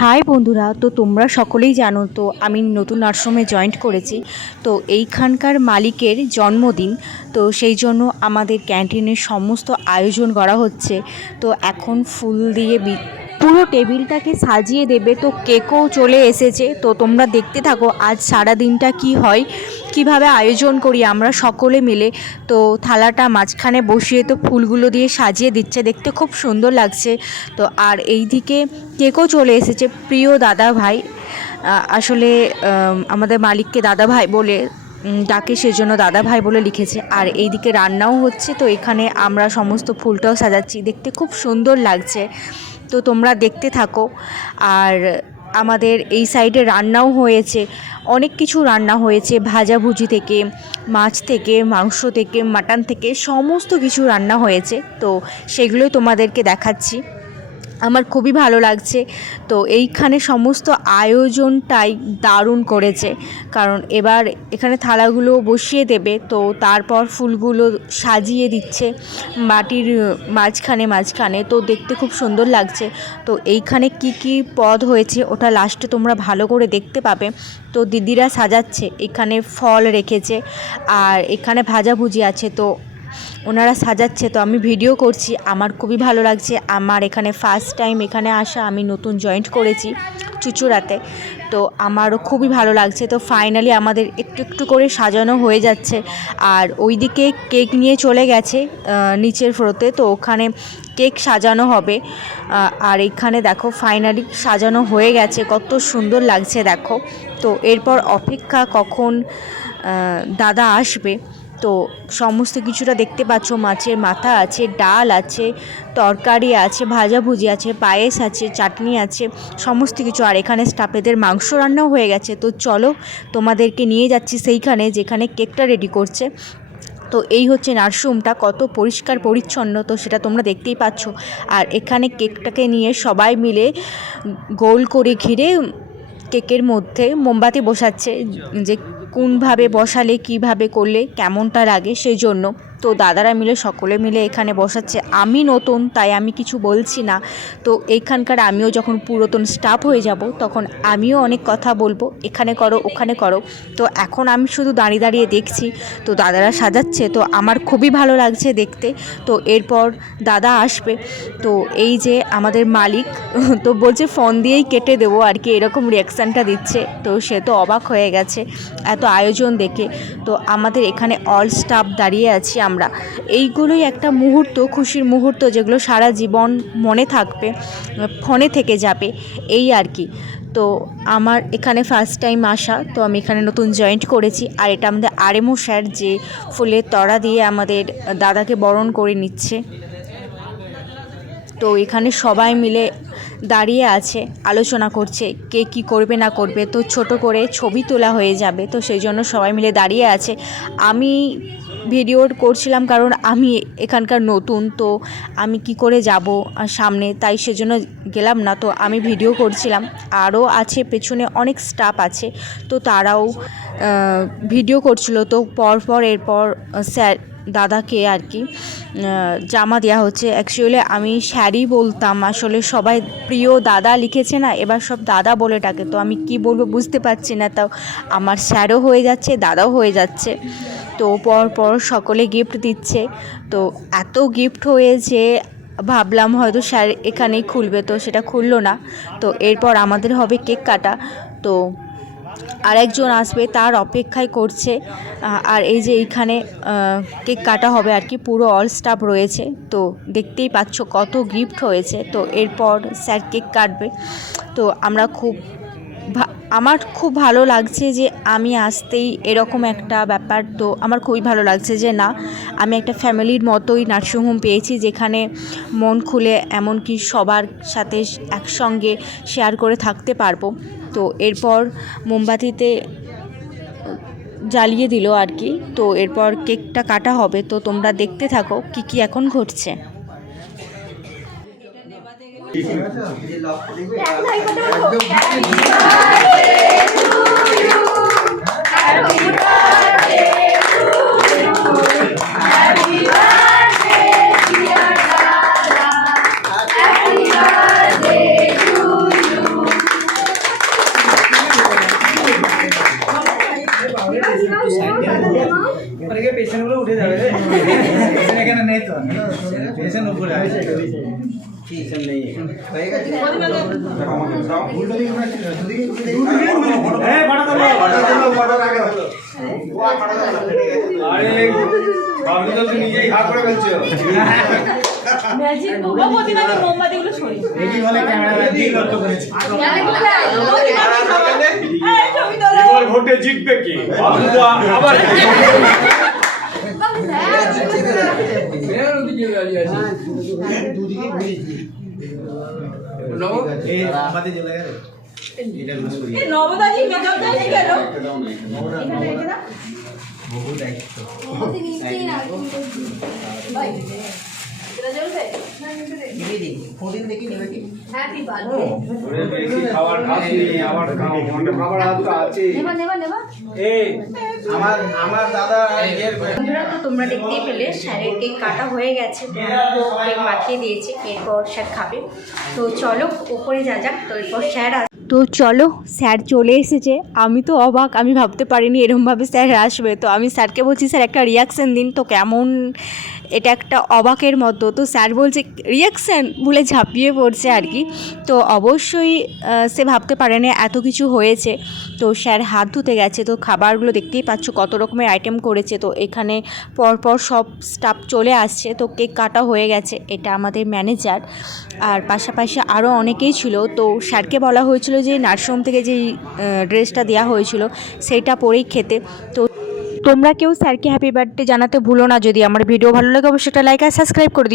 High বন্ধুরা, তো তোমরা সকলেই জানো, তো আমি নতুন আশ্রমে জয়েন্ট করেছি। তো এইখানকার মালিকের জন্মদিন, তো সেই জন্য আমাদের ক্যান্টিনের সমস্ত আয়োজন করা হচ্ছে। তো এখন ফুল দিয়ে পুরো টেবিলটাকে সাজিয়ে দেবে। তো কেকও চলে এসেছে। তো তোমরা দেখতে থাকো, আজ সারা দিনটা কি হয়। কীভাবে আয়োজন করি, আমরা সকলে মিলে। তো থালাটা মাঝখানে বসিয়ে তো ফুলগুলো দিয়ে সাজিয়ে দিচ্ছে, দেখতে খুব সুন্দর লাগছে। তো আর এই দিকে কেকও চলে এসেছে, প্রিয় দাদা ভাই। আসলে আমাদের মালিককে দাদা ভাই বলে ডাকে সেজন্য দাদা ভাই বলে লিখেছে। আর এইদিকে রান্নাও হচ্ছে, তো এখানে আমরা সমস্ত ফুলটাও সাজাচ্ছি, দেখতে খুব সুন্দর লাগছে। তো তোমরা দেখতে থাকো। আর আমাদের এই সাইডে রান্নাও হয়েছে। অনেক কিছু রান্না হয়েছে ভাজাভুজি থেকে, মাছ থেকে, মাংস থেকে, মাটন থেকে, সমস্ত কিছু রান্না হয়েছে। তো সেগুলোই তোমাদেরকে দেখাচ্ছি। আমার খুবই ভালো লাগছে। তো এইখানে সমস্ত আয়োজনটাই দারুণ করেছে। কারণ এবার এখানে থালাগুলো বসিয়ে দেবে, তো তারপর ফুলগুলো সাজিয়ে দিচ্ছে মাটির মাঝখানে মাঝখানে। তো দেখতে খুব সুন্দর লাগছে। তো এইখানে কি কি পদ হয়েছে ওটা লাস্টে তোমরা ভালো করে দেখতে পাবে। তো দিদিরা সাজাচ্ছে, এখানে ফল রেখেছে, আর এখানে ভাজাভুজি আছে। তো ওনারা সাজাচ্ছে, তো আমি ভিডিও করছি। আমার খুবই ভালো লাগছে। আমার এখানে ফার্স্ট টাইম এখানে আসা, আমি নতুন জয়েন্ট করেছি চুচুড়াতে। তো আমারও খুবই ভালো লাগছে। তো ফাইনালি আমাদের একটু একটু করে সাজানো হয়ে যাচ্ছে। আর ওইদিকে কেক নিয়ে চলে গেছে নিচের ফ্লোতে তো ওখানে কেক সাজানো হবে। আর এখানে দেখো ফাইনালি সাজানো হয়ে গেছে। কত সুন্দর লাগছে, দেখো। তো এরপর অপেক্ষা কখন দাদা আসবে। তো সমস্ত কিছুটা দেখতে পাচ্ছ, মাছের মাথা আছে, ডাল আছে, তরকারি আছে, ভাজাভুজি আছে, পায়েস আছে, চাটনি আছে, সমস্ত কিছু। আর এখানে স্টাফেদের মাংস রান্নাও হয়ে গেছে। তো চলো তোমাদেরকে নিয়ে যাচ্ছি সেইখানে যেখানে কেকটা রেডি করছে। তো এই হচ্ছে নার্সরুমটা, কত পরিষ্কার পরিচ্ছন্ন, তো সেটা তোমরা দেখতেই পাচ্ছ। আর এখানে কেকটাকে নিয়ে সবাই মিলে গোল করে ঘিরে কেকের মধ্যে মোমবাতি বসাচ্ছে, যে কোনভাবে বসালে, কীভাবে করলে, কেমনটা লাগে সেই জন্য তো দাদারা মিলে, সকলে মিলে এখানে বসাচ্ছে। আমি নতুন, তাই আমি কিছু বলছি না। তো এইখানকার আমিও যখন পুরাতন স্টাফ হয়ে যাব, তখন আমিও অনেক কথা বলব। এখানে করো, ওখানে করো। তো এখন আমি শুধু দাঁড়িয়ে দাঁড়িয়ে দেখছি। তো দাদারা সাজাচ্ছে, তো আমার খুবই ভালো লাগছে দেখতে। তো এরপর দাদা আসবে। তো এই যে আমাদের মালিক, তো বলছে ফোন দিয়েই কেটে দেবো আর কি, এরকম রিয়াকশানটা দিচ্ছে। তো সে তো অবাক হয়ে গেছে। এত আয়োজন দেখে তো আমাদের এখানে অল স্টাফ দাঁড়িয়ে আছি আমরা। এইগুলোই একটা মুহূর্ত, খুশির মুহূর্ত যেগুলো সারা জীবন মনে থাকবে, ফোনে থেকে যাবে, এই আর কি। তো আমার এখানে ফার্স্ট টাইম আসা, তো আমি এখানে নতুন জয়েন্ট করেছি আর এটা আমাদের আরএমও স্যার যে ফুলের তড়া দিয়ে আমাদের দাদাকে বরণ করে নিচ্ছে। তো এখানে সবাই মিলে দাঁড়িয়ে আছে, আলোচনা করছে, কে কি করবে না করবে। তো ছোট করে ছবি তোলা হয়ে যাবে, তো সেই জন্য সবাই মিলে দাঁড়িয়ে আছে। আমি ভিডিও করছিলাম কারণ আমি এখানকার নতুন, তো আমি কি করে যাব সামনে, তাই সেজন্য গেলাম না। তো আমি ভিডিও করছিলাম। আরও আছে, পেছনে অনেক স্টাফ আছে, তো তারাও ভিডিও করছিল। তো পরপর এরপর স্যার দাদাকে আর কি জামা দেওয়া হচ্ছে। অ্যাকচুয়ালি আমি শাড়ি বলতাম, আসলে সবাই প্রিয় দাদা লিখেছে না, এবার সব দাদা বলে ডাকে। তো আমি কি বলব বুঝতে পারছি না, তাও আমার স্যারও হয়ে যাচ্ছে, দাদাও হয়ে যাচ্ছে। তো পর পর সকলে গিফট দিচ্ছে। তো এত গিফট হয়ে হয়েছে ভাবলাম হয়তো স্যার এখানেই খুলবে, তো সেটা খুললো না। তো এরপর আমাদের হবে কেক কাটা। তো আরেকজন আসবে, তার অপেক্ষায় করছে। আর এই যে এইখানে কেক কাটা হবে আর কি, পুরো অল স্টাফ রয়েছে। তো দেখতেই পাচ্ছ কত গিফট হয়েছে। তো এরপর স্যার কেক কাটবে। তো আমরা খুব আমার খুব ভালো লাগছে যে আমি আসতেই এরকম একটা ব্যাপার। তো আমার খুবই ভালো লাগছে যে না আমি একটা ফ্যামিলির মতোই নার্সিংহোম পেয়েছি যেখানে মন খুলে এমনকি সবার সাথে একসঙ্গে শেয়ার করে থাকতে পারব। তো এরপর মোমবাতিতে জ্বালিয়ে দিল আর কি। তো এরপর কেকটা কাটা হবে। তো তোমরা দেখতে থাকো কি কি এখন ঘটছে। নিজেই হাত করে ফেলছো। ম্যাজিক ও প্রতিমা আমি মোমবাতিগুলো সরি এই ছবি তোলো এবার ভোটে জিতবে কি বাবুয়া আবার এই নবদাজি মেকআপ দেয়নি কেন খাবার খাসনি আবার খাও মনে খাবার তো আছে এই আমার আমার দাদা এর বন্ধুরা তো তোমরা দেখতেই পেলে স্যারের কেক কাটা হয়ে গেছে। কেক মাখিয়ে দিয়েছে এরপর স্যার খাবে। তো চলো ওপরে যা যাক তো এরপর স্যার আস- তো চলো, স্যার চলে এসেছে। আমি তো অবাক, আমি ভাবতে পারিনি এরমভাবে স্যার আসবে। তো আমি স্যারকে বলছি, স্যার, একটা রিয়াকশান দিন। তো কেমন, এটা একটা অবাকের মতো। তো স্যার বলছে রিয়াকশান বলে ঝাঁপিয়ে পড়ছে আর কি। তো অবশ্যই সে ভাবতে পারে না এত কিছু হয়েছে। তো স্যার হাত ধুতে গেছে। তো খাবারগুলো দেখতেই পাচ্ছ কত রকমের আইটেম করেছে। তো এখানে পরপর সব স্টাফ চলে আসছে। তো কেক কাটা হয়ে গেছে। এটা আমাদের ম্যানেজার আর পাশাপাশি আরও অনেকেই ছিল। তো স্যারকে বলা হয়েছিল যে নার্সিংহোম থেকে যে ড্রেসটা দেওয়া হয়েছিল সেটা পরেই খেতে। তো তোমরা কেউ স্যারকে হ্যাপি বার্থডে জানাতে ভুলো না। যদি আমার ভিডিও ভালো লাগে, অবশ্যই একটা লাইক আর সাবস্ক্রাইব করে দিও।